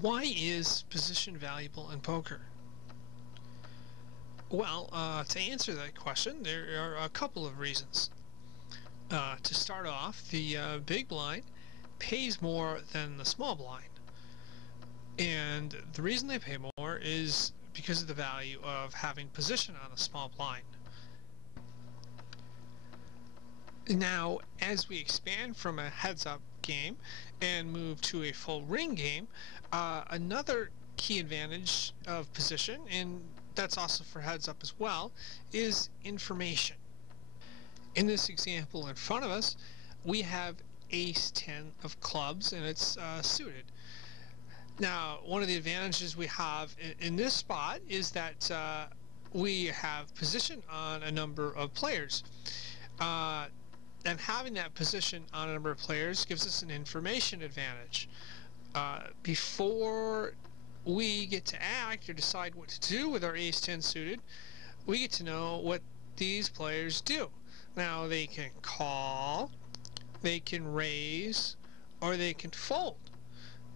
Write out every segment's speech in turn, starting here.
Why is position valuable in poker? Well, to answer that question, there are a couple of reasons. To start off, the big blind pays more than the small blind. And the reason they pay more is because of the value of having position on a small blind. Now, as we expand from a heads-up game and move to a full ring game, another key advantage of position, and that's also for heads-up as well, is information. In this example in front of us, we have ace 10 of clubs, and it's suited. Now, one of the advantages we have in this spot is that we have position on a number of players. And having that position on a number of players gives us an information advantage. Before we get to act or decide what to do with our ace-10 suited, we get to know what these players do. Now, they can call, they can raise, or they can fold.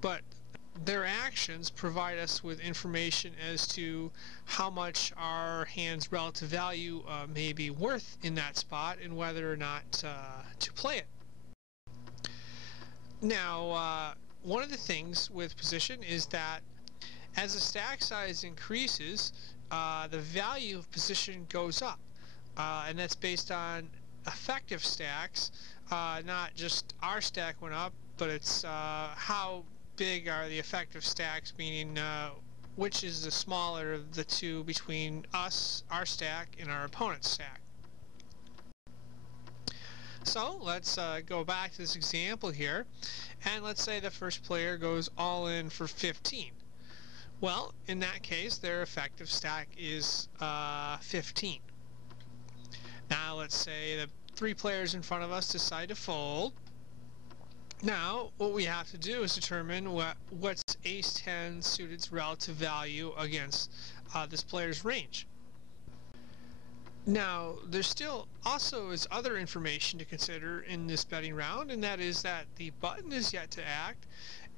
But their actions provide us with information as to how much our hand's relative value may be worth in that spot and whether or not to play it. Now, one of the things with position is that as the stack size increases, the value of position goes up, and that's based on effective stacks, not just our stack went up, but it's how big are the effective stacks, meaning which is the smaller of the two between us, our stack, and our opponent's stack. So let's go back to this example here, and let's say the first player goes all in for 15. Well, in that case, their effective stack is 15. Now let's say the three players in front of us decide to fold. Now, what we have to do is determine what's ace-10 suited's relative value against this player's range. Now, there still also is other information to consider in this betting round, and that is that the button is yet to act,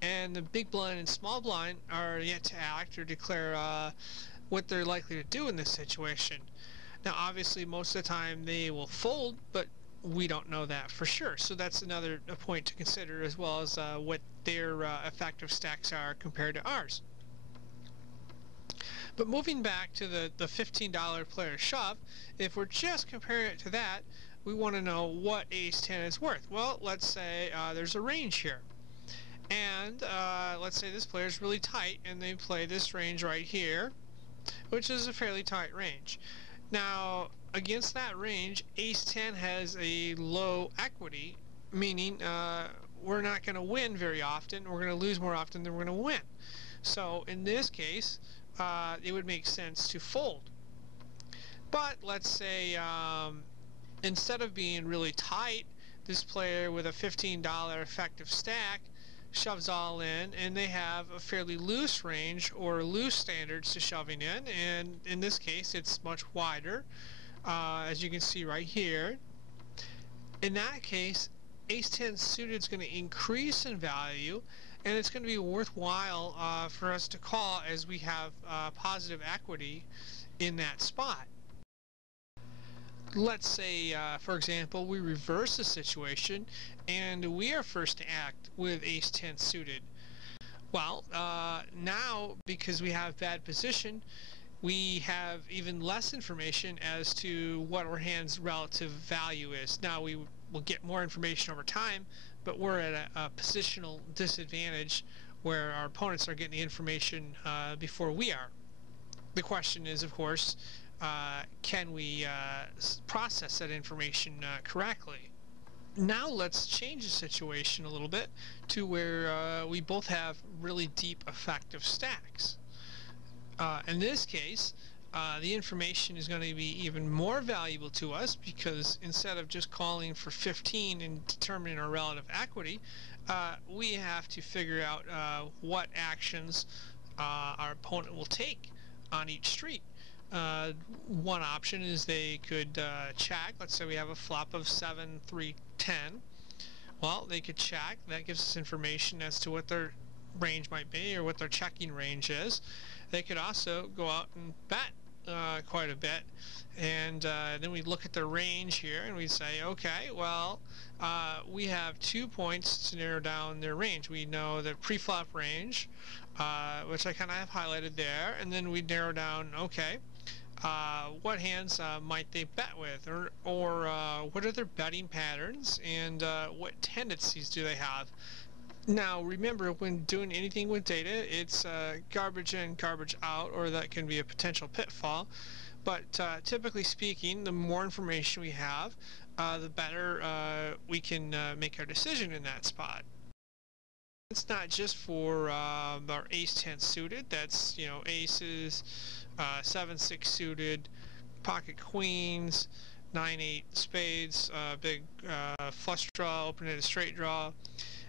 and the big blind and small blind are yet to act or declare what they're likely to do in this situation. Now, obviously, most of the time they will fold, but we don't know that for sure. So that's another point to consider, as well as what their effective stacks are compared to ours. But moving back to the $15 player shove, if we're just comparing it to that, we want to know what ace-10 is worth. Well, let's say there's a range here. And let's say this player is really tight and they play this range right here, which is a fairly tight range. Now, against that range, ace-10 has a low equity, meaning we're not going to win very often. We're going to lose more often than we're going to win. So in this case, it would make sense to fold. But let's say instead of being really tight, this player with a $15 effective stack shoves all in, and they have a fairly loose range or loose standards to shoving in, and in this case it's much wider, as you can see right here. In that case, ace-10 suited is going to increase in value, and it's going to be worthwhile for us to call, as we have positive equity in that spot. Let's say, for example, we reverse the situation and we are first to act with ace-10 suited. Well, now, because we have bad position, we have even less information as to what our hand's relative value is. Now, we will get more information over time, but we're at a positional disadvantage where our opponents are getting the information before we are. The question is, of course, can we process that information correctly? Now let's change the situation a little bit to where we both have really deep effective stacks. In this case, the information is going to be even more valuable to us, because instead of just calling for 15 and determining our relative equity, we have to figure out what actions our opponent will take on each street. One option is they could check. Let's say we have a flop of 7, 3, 10. Well, they could check. That gives us information as to what their range might be or what their checking range is. They could also go out and bet quite a bit, and then we look at the range here and we say, okay, well, we have 2 points to narrow down their range. We know the pre-flop range, which I kind of have highlighted there, and then we narrow down, okay, what hands might they bet with, or what are their betting patterns, and what tendencies do they have. Now remember, when doing anything with data, it's garbage in, garbage out, or that can be a potential pitfall. But typically speaking, the more information we have, the better we can make our decision in that spot. It's not just for our ace-10 suited. That's, you know, aces, 7-6 suited, pocket queens, 9-8 spades, big flush draw, open-ended straight draw,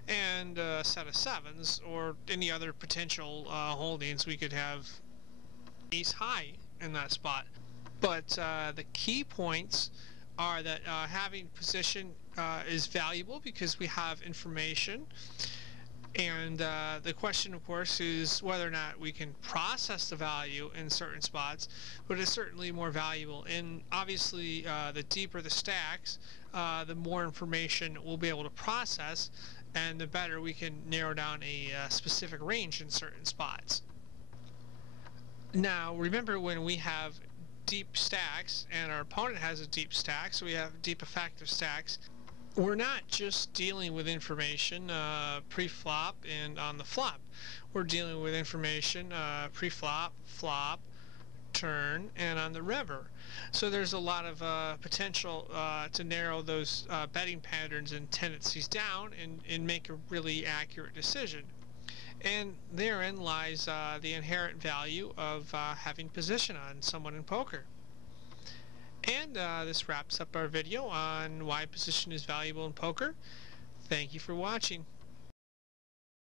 and a set of sevens, or any other potential holdings. We could have ace high in that spot. But the key points are that having position is valuable because we have information, and the question, of course, is whether or not we can process the value in certain spots, but it's certainly more valuable. And obviously, the deeper the stacks, the more information we'll be able to process, and the better we can narrow down a specific range in certain spots. Now, remember, when we have deep stacks and our opponent has a deep stack, so we have deep effective stacks, we're not just dealing with information pre-flop and on the flop. We're dealing with information pre-flop, flop, turn, and on the river. So there's a lot of potential to narrow those betting patterns and tendencies down and make a really accurate decision. And therein lies the inherent value of having position on someone in poker. And this wraps up our video on why position is valuable in poker. Thank you for watching.